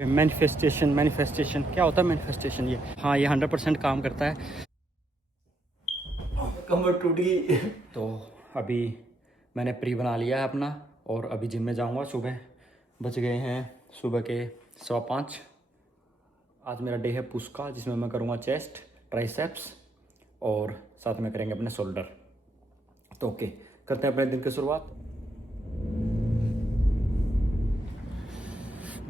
Manifestation क्या होता है? मैनिफेस्टेशन ये, हाँ, ये 100% काम करता है। कमर टूट गई। तो अभी मैंने प्री बना लिया है अपना और अभी जिम में जाऊंगा। सुबह बज गए हैं सुबह के 5:15। आज मेरा डे है पुश का, जिसमें मैं करूँगा चेस्ट, ट्राइसेप्स और साथ में करेंगे अपने शोल्डर। तो ओके, करते हैं अपने दिन की शुरुआत।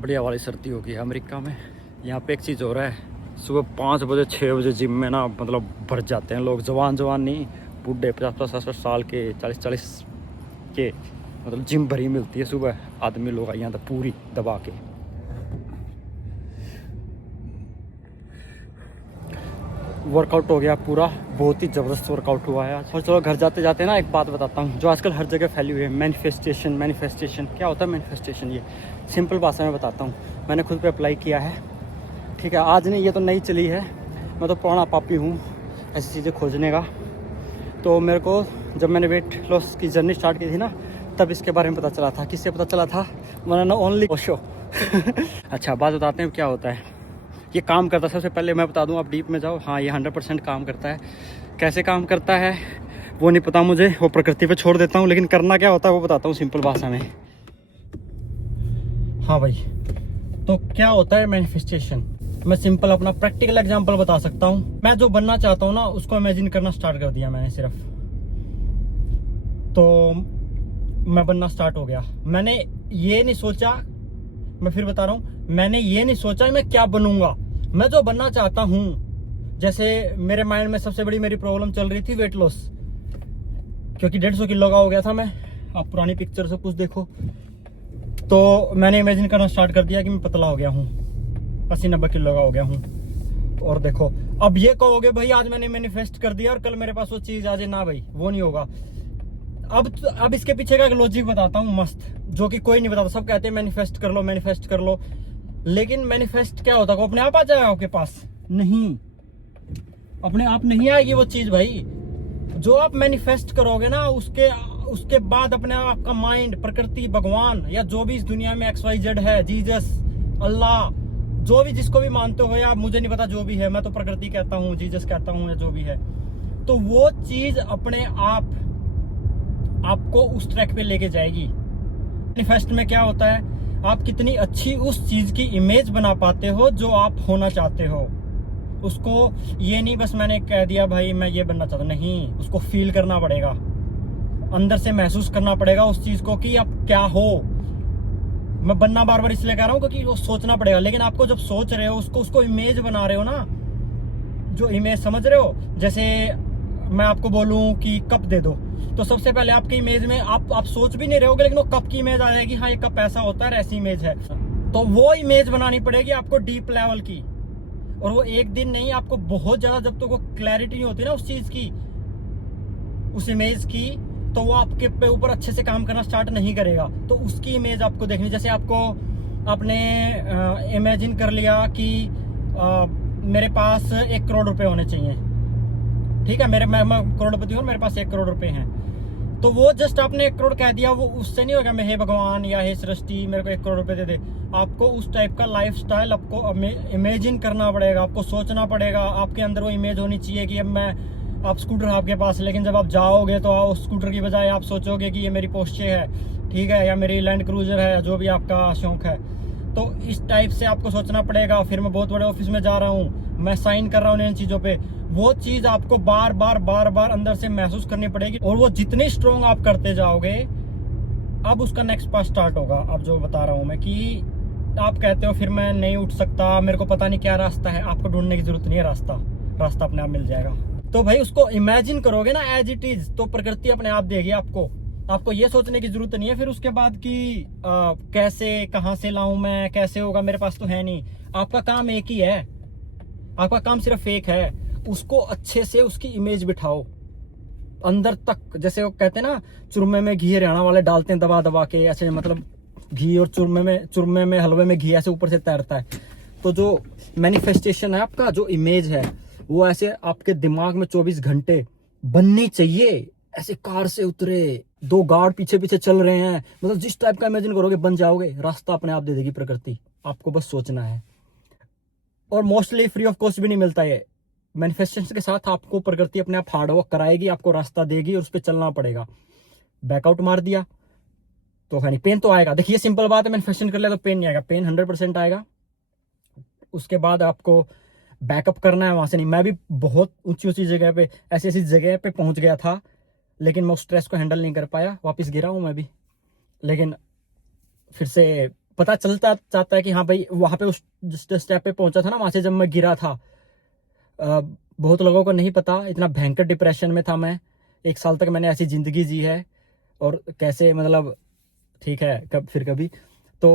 बढ़िया वाली सर्दी हो गई है अमेरिका में। यहाँ पे एक चीज़ हो रहा है, सुबह 5 बजे 6 बजे जिम में ना मतलब भर जाते हैं लोग। जवान नहीं, बूढ़े 50-60 साल के, 40-40 के, मतलब जिम भरी मिलती है सुबह। आदमी लोग यहाँ तक पूरी दबा के। वर्कआउट हो गया पूरा, बहुत ही ज़बरदस्त वर्कआउट हुआ है आज। और चलो घर जाते जाते ना एक बात बताता हूँ जो आजकल हर जगह फैली हुई है। मैनिफेस्टेशन क्या होता है? मैनिफेस्टेशन ये सिंपल भाषा में बताता हूँ। मैंने खुद पे अप्लाई किया है, ठीक है। आज नहीं, ये तो नई चली है, मैं तो पुराना पापी हूँ ऐसी चीज़ें खोजने का। तो मेरे को जब मैंने वेट लॉस की जर्नी स्टार्ट की थी ना, तब इसके बारे में पता चला था। किससे पता चला था? मैंने ओनली ओशो। अच्छा, बात बताते हैं क्या होता है। ये काम करता है, सबसे पहले मैं बता दूं, आप डीप में जाओ। हाँ, ये 100% काम करता है। कैसे काम करता है वो नहीं पता मुझे, वो प्रकृति पे छोड़ देता हूँ। लेकिन करना क्या होता है वो बताता हूँ सिंपल भाषा में। हाँ भाई, तो क्या होता है मैनिफेस्टेशन? मैं सिंपल अपना प्रैक्टिकल एग्जांपल बता सकता हूँ। मैं जो बनना चाहता हूँ ना, उसको इमेजिन करना स्टार्ट कर दिया मैंने सिर्फ, तो मैं बनना स्टार्ट हो गया। मैंने ये नहीं सोचा, मैं फिर बता रहा हूँ, मैंने ये नहीं सोचा मैं क्या बनूंगा। मैं जो बनना चाहता हूँ, जैसे मेरे माइंड में सबसे बड़ी मेरी प्रॉब्लम चल रही थी वेट लॉस, क्योंकि 150 किलो का हो गया था मैं। आप पुरानी पिक्चर से कुछ देखो, तो मैंने इमेजिन करना स्टार्ट कर दिया कि मैं पतला हो गया हूँ, 80-90 किलो का हो गया हूँ। और देखो, अब ये कहोगे भाई आज मैंने मैनिफेस्ट कर दिया और कल मेरे पास वो चीज आ जाए, ना भाई वो नहीं होगा। अब इसके पीछे का एक लॉजिक बताता हूँ मस्त, जो कि कोई नहीं बताता। सब कहते हैं मैनिफेस्ट कर लो, मैनिफेस्ट कर लो, लेकिन मैनिफेस्ट क्या होता है? अपने आप आ जाएगा आपके पास? नहीं, अपने आप नहीं आएगी वो चीज भाई। जो आप मैनिफेस्ट करोगे ना, उसके बाद अपने आपका माइंड, प्रकृति, भगवान या जो भी इस दुनिया में XYZ है, जीसस, अल्लाह, जो भी जिसको भी मानते हो या मुझे नहीं पता, जो भी है, मैं तो प्रकृति कहता हूँ, जीसस कहता हूँ, या जो भी है, तो वो चीज अपने आप आपको उस ट्रैक पे लेके जाएगी। मैनिफेस्ट में क्या होता है, आप कितनी अच्छी उस चीज की इमेज बना पाते हो जो आप होना चाहते हो। उसको ये नहीं बस मैंने कह दिया भाई मैं ये बनना चाहता हूं, नहीं, उसको फील करना पड़ेगा, अंदर से महसूस करना पड़ेगा उस चीज को कि आप क्या हो। मैं बनना बार बार इसलिए कह रहा हूँ क्योंकि वो सोचना पड़ेगा। लेकिन आपको जब सोच रहे हो, उसको इमेज बना रहे हो ना, जो इमेज समझ रहे हो, जैसे मैं आपको बोलूं कि कप दे दो, तो सबसे पहले आपकी इमेज में आप सोच भी नहीं रहोगे, लेकिन वो कप की इमेज आ जाएगी। हाँ, ये कप ऐसा होता है, ऐसी इमेज है। तो वो इमेज बनानी पड़ेगी आपको डीप लेवल की, और वो एक दिन नहीं, आपको बहुत ज्यादा, जब तक वो क्लैरिटी नहीं होती ना उस चीज की, उस इमेज की, तो वो आपके पे ऊपर अच्छे से काम करना स्टार्ट नहीं करेगा। तो उसकी इमेज आपको देखनी। जैसे आपने इमेजिन कर लिया कि मेरे पास 1 करोड़ रुपए होने चाहिए, ठीक है, मैं करोड़पति हूँ, मेरे पास 1 करोड़ रुपए हैं, तो वो जस्ट आपने 1 करोड़ कह दिया, वो उससे नहीं होगा मैं हे भगवान या हे सृष्टि मेरे को 1 करोड़ रुपए दे दे। आपको उस टाइप का लाइफस्टाइल आपको इमेजिन करना पड़ेगा, आपको सोचना पड़ेगा। आपके अंदर वो इमेज होनी चाहिए कि अब आप स्कूटर आपके पास, लेकिन जब आप जाओगे तो उस स्कूटर की बजाय आप सोचोगे कि ये मेरी पोर्शे है, ठीक है, या मेरी लैंड क्रूजर है, जो भी आपका शौक है। तो इस टाइप से आपको सोचना पड़ेगा। फिर मैं बहुत बड़े ऑफिस में जा रहा हूँ, मैं साइन कर रहा हूँ इन चीजों पे, वो चीज आपको बार बार अंदर से महसूस करनी पड़ेगी। और वो जितनी स्ट्रोंग आप करते जाओगे, अब उसका नेक्स्ट पार्ट स्टार्ट होगा। अब जो बता रहा हूँ मैं, कि आप कहते हो फिर मैं नहीं उठ सकता, मेरे को पता नहीं क्या रास्ता है। आपको ढूंढने की जरूरत नहीं है, रास्ता अपने आप मिल जाएगा। तो भाई उसको इमेजिन करोगे ना एज इट इज, तो प्रकृति अपने आप देगी आपको ये सोचने की जरूरत नहीं है फिर उसके बाद कि कैसे, कहाँ से लाऊं मैं, कैसे होगा, मेरे पास तो है नहीं। आपका काम एक ही है, आपका काम सिर्फ एक है, उसको अच्छे से उसकी इमेज बिठाओ अंदर तक। जैसे वो कहते हैं ना, चूरमे में घी हरियाणा वाले डालते हैं दबा दबा के, ऐसे मतलब घी और चूरमे में हलवे में घी ऐसे ऊपर से तैरता है। तो जो मैनिफेस्टेशन है, आपका जो इमेज है, वो ऐसे आपके दिमाग में 24 घंटे बननी चाहिए। ऐसे कार से उतरे, 2 गार्ड पीछे पीछे चल रहे हैं, मतलब जिस टाइप का इमेजिन करोगे बन जाओगे। रास्ता अपने आप दे देगी प्रकृति। आपको बस सोचना है, और मोस्टली फ्री ऑफ कॉस्ट भी नहीं मिलता है। मैनिफेस्टेशन के साथ आपको प्रकृति अपने आप हार्डवर्क कराएगी, आपको रास्ता देगी और उस पर चलना पड़ेगा। बैकआउट मार दिया तो है नहीं, पेन तो आएगा। देखिए सिंपल बात है, मैनिफेस्टेशन कर लिया तो पेन नहीं आएगा, पेन 100% आएगा। उसके बाद आपको बैकअप करना है वहां से। नहीं, मैं भी बहुत ऊंची ऊंची जगह पे, ऐसी ऐसी जगह पे पहुंच गया था, लेकिन मैं उस स्ट्रेस को हैंडल नहीं कर पाया, वापस गिरा हूं मैं भी। लेकिन फिर से पता चलता चाहता है कि हाँ भाई, वहां पे उस जिस स्टेप पे पहुंचा था ना, वहां से जब मैं गिरा था, बहुत लोगों को नहीं पता, इतना भयंकर डिप्रेशन में था मैं। 1 साल तक मैंने ऐसी जिंदगी जी है, और कैसे मतलब, ठीक है फिर कभी तो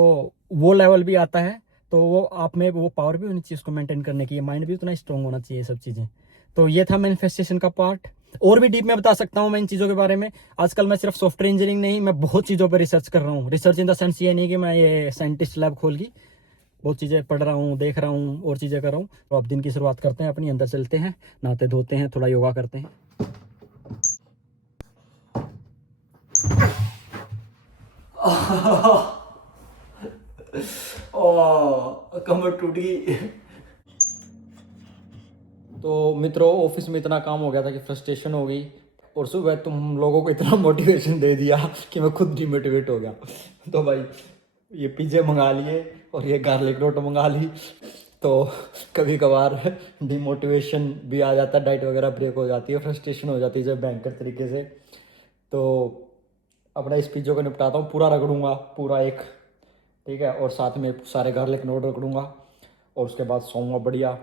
वो लेवल भी आता है। तो वो आप में वो पावर भी होनी चाहिए उसको मेंटेन करने की, माइंड भी उतना स्ट्रांग होना चाहिए, ये सब चीज़ें। तो ये था मैनिफेस्टेशन का पार्ट। और भी डीप में बता सकता हूँ मैं इन चीज़ों के बारे में। आजकल मैं सिर्फ सॉफ्टवेयर इंजीनियरिंग नहीं, मैं बहुत चीज़ों पर रिसर्च कर रहा हूँ। रिसर्च इन द सेंस ये नहीं कि मैं ये साइंटिस्ट लैब खोल की, बहुत चीज़ें पढ़ रहा हूँ, देख रहा हूँ और चीज़ें कर रहा हूँ। तो अब दिन की शुरुआत करते हैं अपनी, अंदर चलते हैं, नहाते धोते हैं, थोड़ा योगा करते हैं। कमर टूट गई। तो मित्रों, ऑफिस में इतना काम हो गया था कि फ्रस्ट्रेशन हो गई, और सुबह तुम लोगों को इतना मोटिवेशन दे दिया कि मैं खुद डिमोटिवेट हो गया। तो भाई ये पिज्जे मंगा लिए और ये गार्लिक रोट मंगा ली। तो कभी कभार डिमोटिवेशन भी आ जाता है, डाइट वगैरह ब्रेक हो जाती है, फ्रस्ट्रेशन हो जाती है जब भयंकर तरीके से। तो अपना इस पिज्जों को निपटाता हूँ, पूरा रगड़ूंगा, पूरा एक, ठीक है, और साथ में सारे गार्लिक नोट रगड़ूंगा, और उसके बाद सोऊंगा बढ़िया।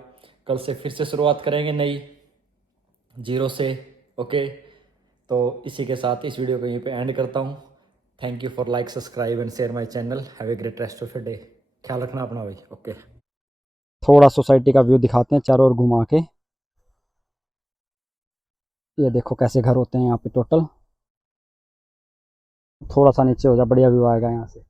कल से फिर से शुरुआत करेंगे नई, जीरो से। ओके, तो इसी के साथ इस वीडियो को यहीं पे एंड करता हूँ। Thank you for like, subscribe and share my channel. Have a great rest of your day. ख्याल रखना अपना भाई। ओके, थोड़ा सोसाइटी का व्यू दिखाते हैं चारों ओर घुमा के। ये देखो कैसे घर होते हैं यहाँ पे टोटल। थोड़ा सा नीचे हो जा, बढ़िया व्यू आएगा यहाँ से।